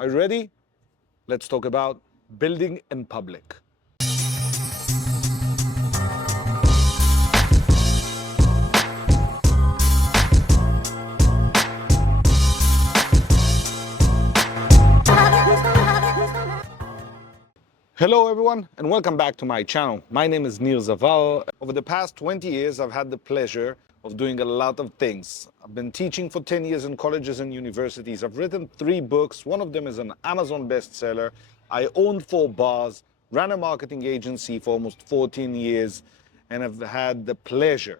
Are you ready? Let's talk about building in public. Hello everyone and welcome back to my channel. My name is Zavaro. Over the past 20 years I've had the pleasure of doing a lot of things. I've been teaching for 10 years in colleges and universities. I've written 3 books. One of them is an Amazon bestseller. I owned 4 bars, ran a marketing agency for almost 14 years, and I've had the pleasure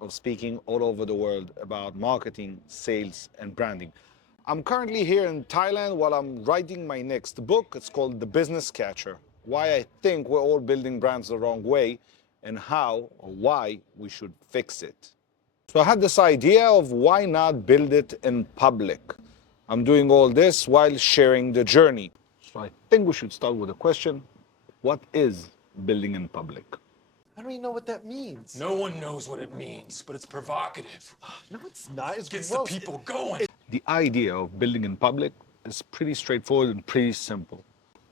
of speaking all over the world about marketing, sales, and branding. I'm currently here in Thailand while I'm writing my next book. It's called The Business Catcher: Why I Think We're All Building Brands the Wrong Way and How or Why We Should Fix It. So I had this idea of why not build it in public. I'm doing all this while sharing the journey. So I think we should start with a question. What is building in public? I don't even know what that means. No one knows what it means, but it's provocative. No, it's not. It's Gets gross. the people going. The idea of building in public is pretty straightforward and pretty simple.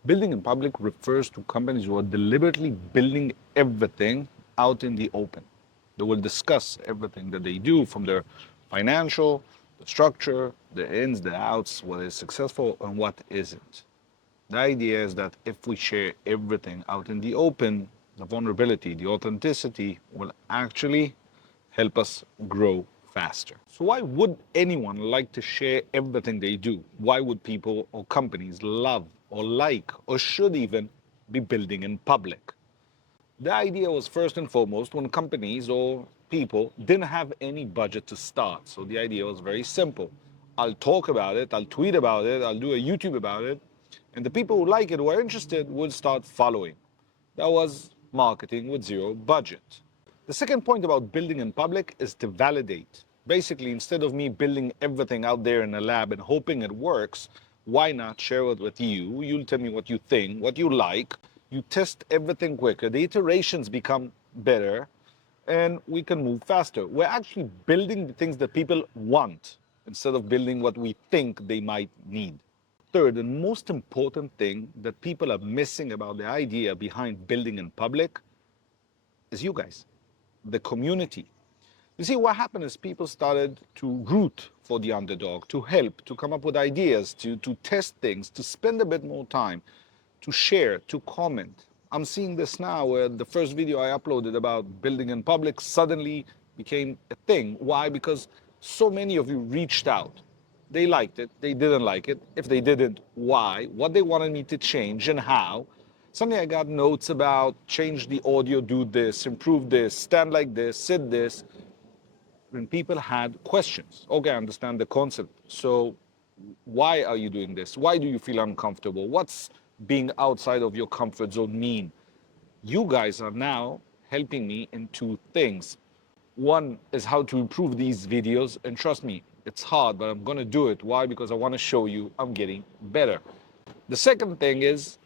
Building in public refers to companies who are deliberately building everything out in the open. They will discuss everything that they do, from their financial, the structure, the ins, the outs, what is successful and what isn't. The idea is that if we share everything out in the open, the vulnerability, the authenticity will actually help us grow faster. So why would anyone like to share everything they do? Why would people or companies love or like or should even be building in public? The idea was first and foremost when companies or people didn't have any budget to start. So the idea was very simple. I'll talk about it, I'll tweet about it, I'll do a YouTube about it, and the people who like it, who are interested, would start following. That was marketing with zero budget. The second point about building in public is to validate. Basically, instead of me building everything out there in a lab and hoping it works, why not share it with you? You'll tell me what you think, what you like. You test everything quicker, the iterations become better, and we can move faster. We're actually building the things that people want instead of building what we think they might need. Third, and most important thing that people are missing about the idea behind building in public is you guys, the community. You see, what happened is people started to root for the underdog, to help, to come up with ideas, to test things, to spend a bit more time, to share, to comment. I'm seeing this now where the first video I uploaded about building in public suddenly became a thing. Why? Because so many of you reached out. They liked it, they didn't like it. If they didn't, why? What they wanted me to change and how. Suddenly I got notes about change the audio, do this, improve this, stand like this, sit this. When people had questions. Okay, I understand the concept. So why are you doing this? Why do you feel uncomfortable? What's being outside of your comfort zone mean? You guys are now helping me in 2 things. One is how to improve these videos, and trust me, it's hard, but I'm gonna do it. Why? Because I wanna show you I'm getting better. The second thing is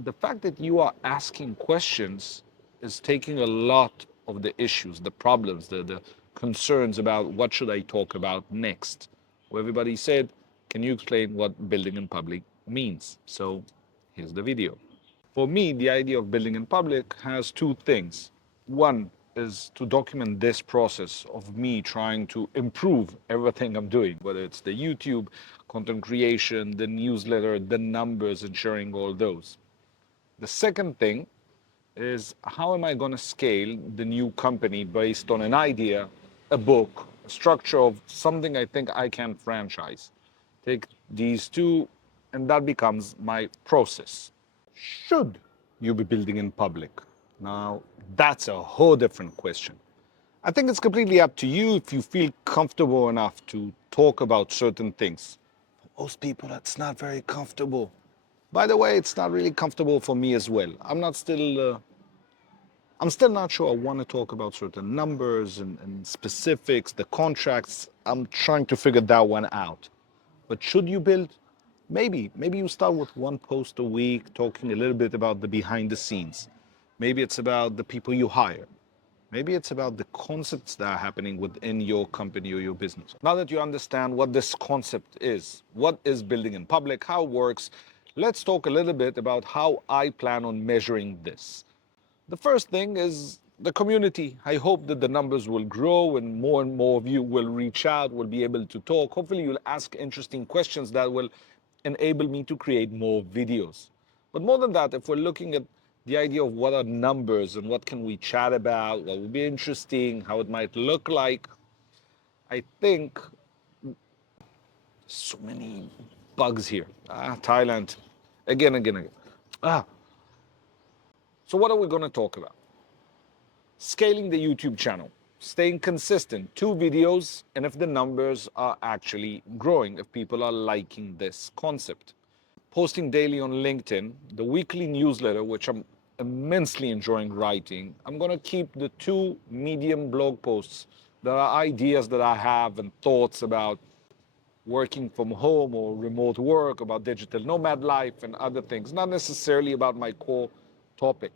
the fact that you are asking questions is taking a lot of the issues, the problems, the concerns about what should I talk about next. Where everybody said, can you explain what building in public means? So here's the video. For me, the idea of building in public has 2 things. One is to document this process of me trying to improve everything I'm doing, whether it's the YouTube, content creation, the newsletter, the numbers, and sharing all those. The second thing is how am I going to scale the new company based on an idea, a book, a structure of something I think I can franchise. Take these 2 and that becomes my process. Should you be building in public? Now, that's a whole different question. I think it's completely up to you if you feel comfortable enough to talk about certain things. For most people, that's not very comfortable. By the way, it's not really comfortable for me as well. I'm still not sure I want to talk about certain numbers and specifics, the contracts. I'm trying to figure that one out. But should you build? Maybe you start with 1 post a week, talking a little bit about the behind the scenes. Maybe it's about the people you hire. Maybe it's about the concepts that are happening within your company or your business. Now that you understand what this concept is, what is building in public, how it works, let's talk a little bit about how I plan on measuring this. The first thing is the community. I hope that the numbers will grow and more of you will reach out, will be able to talk. Hopefully you'll ask interesting questions that will enable me to create more videos. But more than that, if we're looking at the idea of what are numbers and what can we chat about, what would be interesting, how it might look like, I think so many bugs here. Thailand, again. So what are we going to talk about? Scaling the YouTube channel, staying consistent, 2 videos, and if the numbers are actually growing, if people are liking this concept. Posting daily on LinkedIn, the weekly newsletter, which I'm immensely enjoying writing. I'm going to keep the 2 medium blog posts that are ideas that I have and thoughts about working from home or remote work, about digital nomad life and other things, not necessarily about my core topic.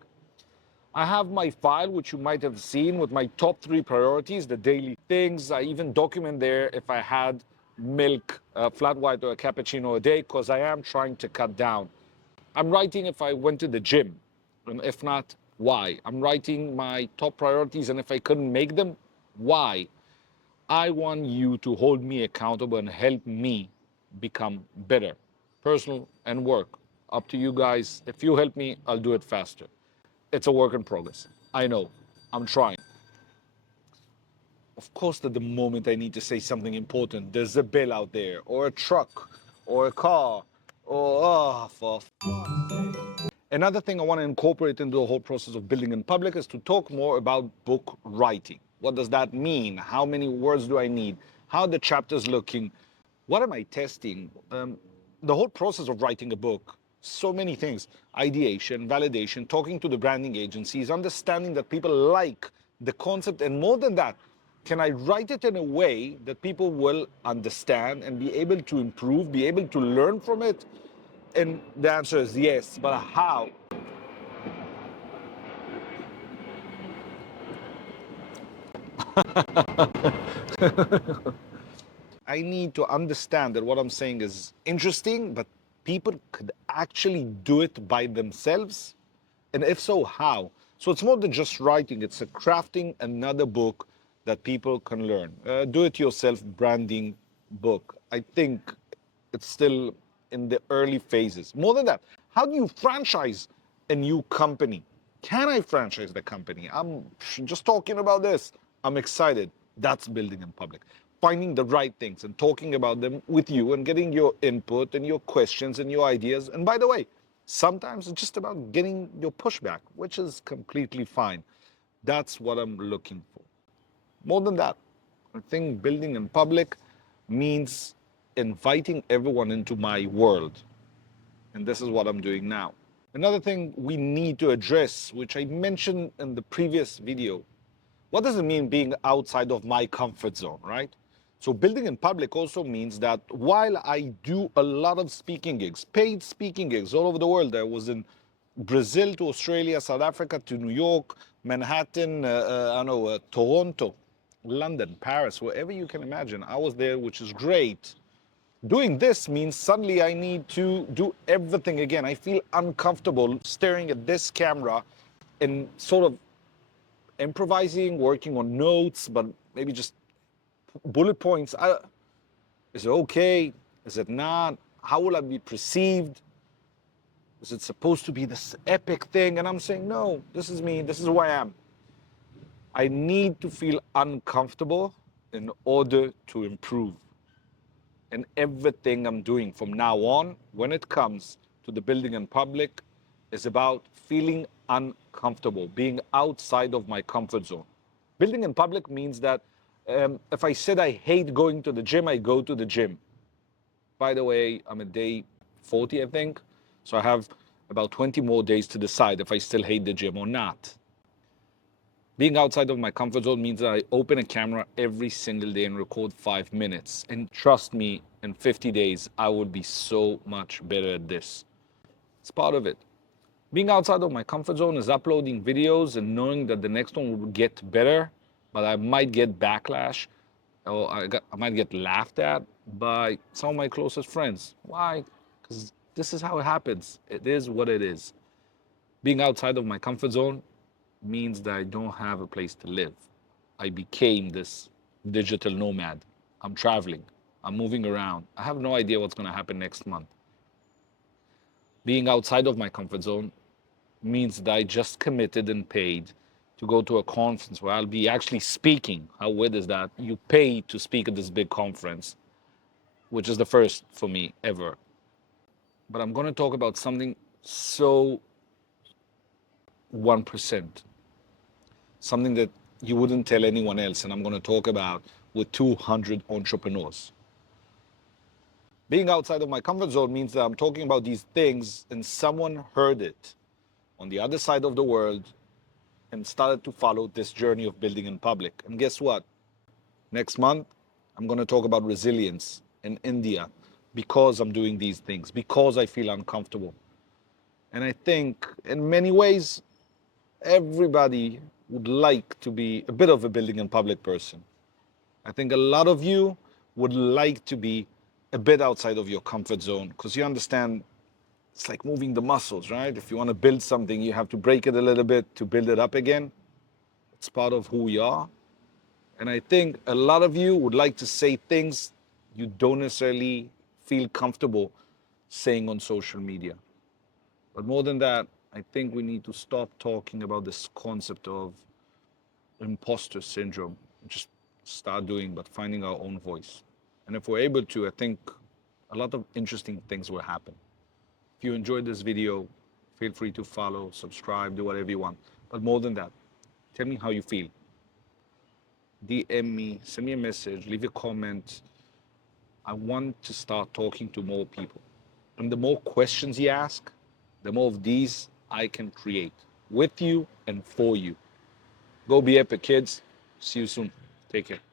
I have my file, which you might have seen, with my top 3 priorities, the daily things. I even document there if I had milk, flat white or a cappuccino a day, because I am trying to cut down. I'm writing if I went to the gym, and if not, why. I'm writing my top priorities, and if I couldn't make them, why. I want you to hold me accountable and help me become better, personal and work. Up to you guys. If you help me, I'll do it faster. It's a work in progress. I know. I'm trying. Of course, that the moment I need to say something important, there's a bill out there, or a truck, or a car, or for Another thing I want to incorporate into the whole process of building in public is to talk more about book writing. What does that mean? How many words do I need? How are the chapters looking? What am I testing? The whole process of writing a book, so many things. Ideation, validation, talking to the branding agencies, understanding that people like the concept, and more than that, can I write it in a way that people will understand and be able to improve, be able to learn from it? And the answer is yes, but how? I need to understand that what I'm saying is interesting, but people could actually do it by themselves? And if so, how? So it's more than just writing, it's a crafting another book that people can learn. Do-it-yourself branding book. I think it's still in the early phases. More than that, how do you franchise a new company? Can I franchise the company? I'm just talking about this. I'm excited. That's building in public. Finding the right things and talking about them with you and getting your input and your questions and your ideas. And by the way, sometimes it's just about getting your pushback, which is completely fine. That's what I'm looking for. More than that, I think building in public means inviting everyone into my world. And this is what I'm doing now. Another thing we need to address, which I mentioned in the previous video, what does it mean being outside of my comfort zone, right? So building in public also means that while I do a lot of speaking gigs, paid speaking gigs all over the world, I was in Brazil to Australia, South Africa to New York, Manhattan, Toronto, London, Paris, wherever you can imagine. I was there, which is great. Doing this means suddenly I need to do everything again. I feel uncomfortable staring at this camera and sort of improvising, working on notes, but maybe just bullet points. Is it okay? Is it not? How will I be perceived? Is it supposed to be this epic thing? And I'm saying, no, this is me. This is who I am. I need to feel uncomfortable in order to improve. And everything I'm doing from now on, when it comes to the building in public, is about feeling uncomfortable, being outside of my comfort zone. Building in public means that if I said I hate going to the gym, I go to the gym. By the way, I'm at day 40, I think. So I have about 20 more days to decide if I still hate the gym or not. Being outside of my comfort zone means that I open a camera every single day and record 5 minutes. And trust me, in 50 days, I would be so much better at this. It's part of it. Being outside of my comfort zone is uploading videos and knowing that the next one will get better, but I might get backlash or I might get laughed at by some of my closest friends. Why? Because this is how it happens. It is what it is. Being outside of my comfort zone means that I don't have a place to live. I became this digital nomad. I'm traveling. I'm moving around. I have no idea what's going to happen next month. Being outside of my comfort zone means that I just committed and paid to go to a conference where I'll be actually speaking. How weird is that? You pay to speak at this big conference, which is the first for me ever. But I'm going to talk about something so 1%, something that you wouldn't tell anyone else, and I'm going to talk about with 200 entrepreneurs. Being outside of my comfort zone means that I'm talking about these things and someone heard it on the other side of the world and started to follow this journey of building in public. And guess what? Next month, I'm going to talk about resilience in India because I'm doing these things, because I feel uncomfortable. And I think in many ways, everybody would like to be a bit of a building in public person. I think a lot of you would like to be a bit outside of your comfort zone because you understand it's like moving the muscles, right? If you want to build something, you have to break it a little bit to build it up again. It's part of who we are. And I think a lot of you would like to say things you don't necessarily feel comfortable saying on social media. But more than that, I think we need to stop talking about this concept of imposter syndrome. Just start doing, but finding our own voice. And if we're able to, I think a lot of interesting things will happen. If you enjoyed this video, feel free to follow, subscribe, do whatever you want. But more than that, tell me how you feel. DM me, send me a message, leave a comment. I want to start talking to more people. And the more questions you ask, the more of these I can create with you and for you. Go be epic, kids. See you soon. Take care.